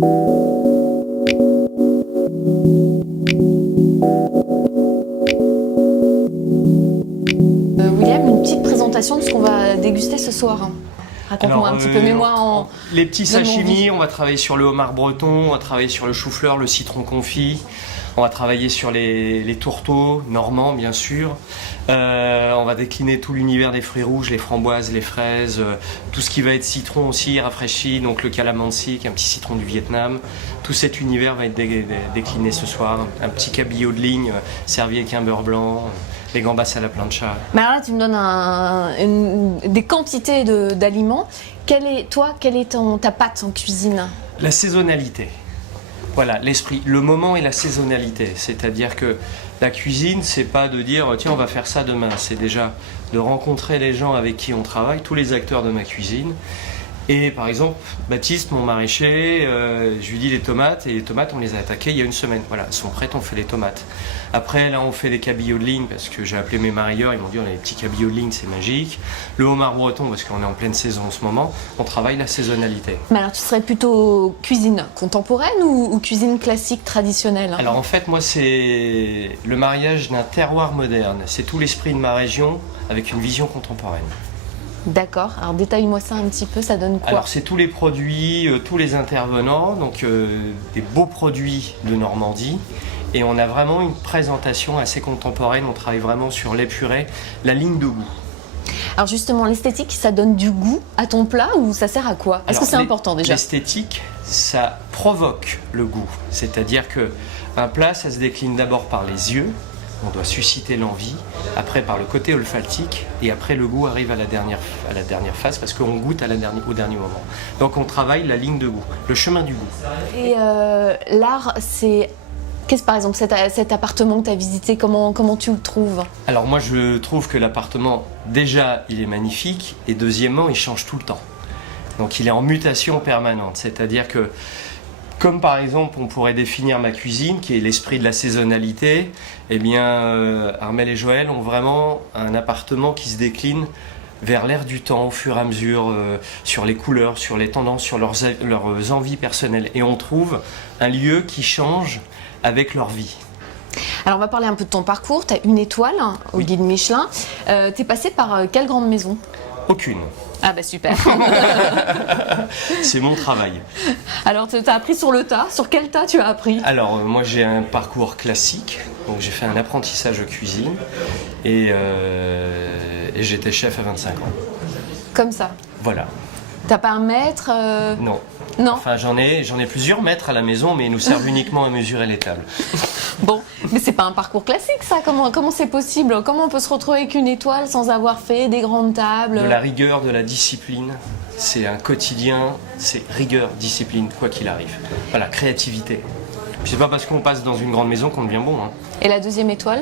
William, une petite présentation de ce qu'on va déguster ce soir. Raconte-moi un petit peu, mets-moi en... Les petits sashimi, on va travailler sur le homard breton, on va travailler sur le chou-fleur, le citron confit, on va travailler sur les tourteaux normands bien sûr, on va décliner tout l'univers des fruits rouges, les framboises, les fraises, tout ce qui va être citron aussi rafraîchi, donc le calamansi, qui est un petit citron du Vietnam. Tout cet univers va être décliné ce soir, un petit cabillaud de ligne servi avec un beurre blanc. Les gambas à la plancha. Mais alors là, tu me donnes des quantités d'aliments. Quelle est ta pâte en cuisine? La saisonnalité. Voilà, l'esprit, le moment et la saisonnalité. C'est-à-dire que la cuisine, c'est pas de dire tiens, on va faire ça demain. C'est déjà de rencontrer les gens avec qui on travaille, tous les acteurs de ma cuisine. Et par exemple, Baptiste, mon maraîcher, je lui dis les tomates, et les tomates, on les a attaquées il y a une semaine. Voilà, elles sont prêtes, on fait les tomates. Après, là, on fait des cabillots de ligne, parce que j'ai appelé mes marailleurs, ils m'ont dit on a les petits cabillots de ligne, c'est magique. Le homard breton, parce qu'on est en pleine saison en ce moment, on travaille la saisonnalité. Mais alors, tu serais plutôt cuisine contemporaine ou cuisine classique, traditionnelle? Alors en fait, moi, c'est le mariage d'un terroir moderne. C'est tout l'esprit de ma région avec une vision contemporaine. D'accord, alors détaille-moi ça un petit peu, ça donne quoi? Alors c'est tous les produits, tous les intervenants, donc des beaux produits de Normandie. Et on a vraiment une présentation assez contemporaine, on travaille vraiment sur l'épuré, la ligne de goût. Alors justement, l'esthétique, ça donne du goût à ton plat ou ça sert à quoi? Est-ce que c'est important déjà? L'esthétique, ça provoque le goût. C'est-à-dire qu'un plat, ça se décline d'abord par les yeux. On doit susciter l'envie, après par le côté olfactique, et après le goût arrive à la dernière phase parce qu'on goûte au dernier moment. Donc on travaille la ligne de goût, le chemin du goût. Et l'art, c'est... Qu'est-ce par exemple cet appartement que tu as visité, comment tu le trouves? Alors moi je trouve que l'appartement, déjà il est magnifique, et deuxièmement il change tout le temps. Donc il est en mutation permanente, c'est-à-dire que comme par exemple on pourrait définir ma cuisine qui est l'esprit de la saisonnalité, eh bien Armelle et Joël ont vraiment un appartement qui se décline vers l'air du temps au fur et à mesure, sur les couleurs, sur les tendances, sur leurs envies personnelles. Et on trouve un lieu qui change avec leur vie. Alors on va parler un peu de ton parcours, tu as une étoile au guide Michelin. Tu es passé par quelle grande maison? Aucune. Ah bah super. C'est mon travail. Alors tu as appris sur le tas, sur quel tas tu as appris? Alors moi j'ai un parcours classique, donc j'ai fait un apprentissage de cuisine et j'étais chef à 25 ans. Comme ça? Voilà. T'as pas un maître? Non. Non. Enfin j'en ai plusieurs maîtres à la maison, mais ils nous servent uniquement à mesurer les tables. Bon, mais c'est pas un parcours classique ça, comment c'est possible? Comment on peut se retrouver avec une étoile sans avoir fait des grandes tables? De la rigueur, de la discipline, c'est un quotidien, c'est rigueur, discipline, quoi qu'il arrive. Voilà, créativité. Puis c'est pas parce qu'on passe dans une grande maison qu'on devient bon. Hein. Et la deuxième étoile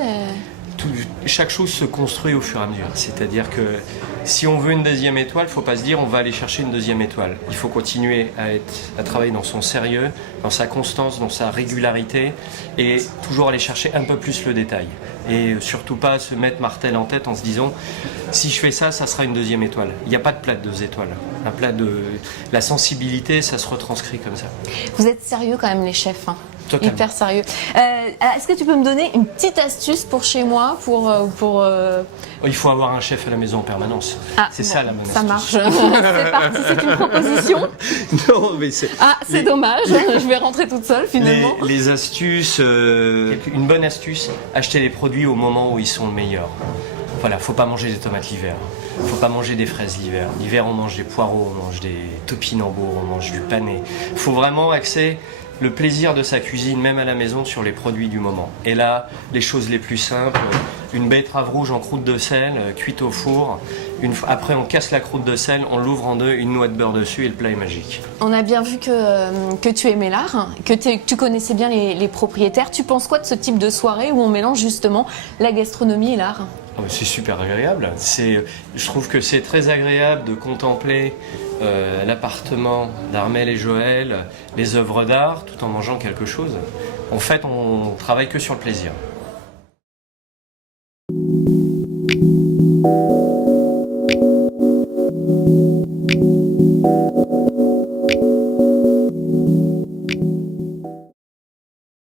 chaque chose se construit au fur et à mesure. C'est-à-dire que si on veut une deuxième étoile, il ne faut pas se dire on va aller chercher une deuxième étoile. Il faut continuer à travailler dans son sérieux, dans sa constance, dans sa régularité et toujours aller chercher un peu plus le détail. Et surtout pas se mettre martel en tête en se disant si je fais ça, ça sera une deuxième étoile. Il n'y a pas de plat de 2 étoiles. Un plat de... La sensibilité, ça se retranscrit comme ça. Vous êtes sérieux quand même les chefs, hein? Totalement. Hyper sérieux. Est-ce que tu peux me donner une petite astuce pour chez moi Il faut avoir un chef à la maison en permanence. Ah, c'est bon, ça la bonne astuce. Ça marche. C'est parti, c'est une proposition. Non, mais c'est... C'est dommage, je vais rentrer toute seule finalement. Les astuces, une bonne astuce, acheter les produits au moment où ils sont le meilleur. Voilà, faut pas manger des tomates l'hiver, faut pas manger des fraises l'hiver. L'hiver on mange des poireaux, on mange des topinambours, on mange du pané. Faut vraiment axer le plaisir de sa cuisine, même à la maison, sur les produits du moment. Et là, les choses les plus simples, une betterave rouge en croûte de sel, cuite au four. Après, on casse la croûte de sel, on l'ouvre en deux, une noix de beurre dessus et le plat est magique. On a bien vu que tu aimais l'art, que tu connaissais bien les propriétaires. Tu penses quoi de ce type de soirée où on mélange justement la gastronomie et l'art? C'est super agréable. Je trouve que c'est très agréable de contempler l'appartement d'Armelle et Joël, les œuvres d'art, tout en mangeant quelque chose. En fait, on travaille que sur le plaisir.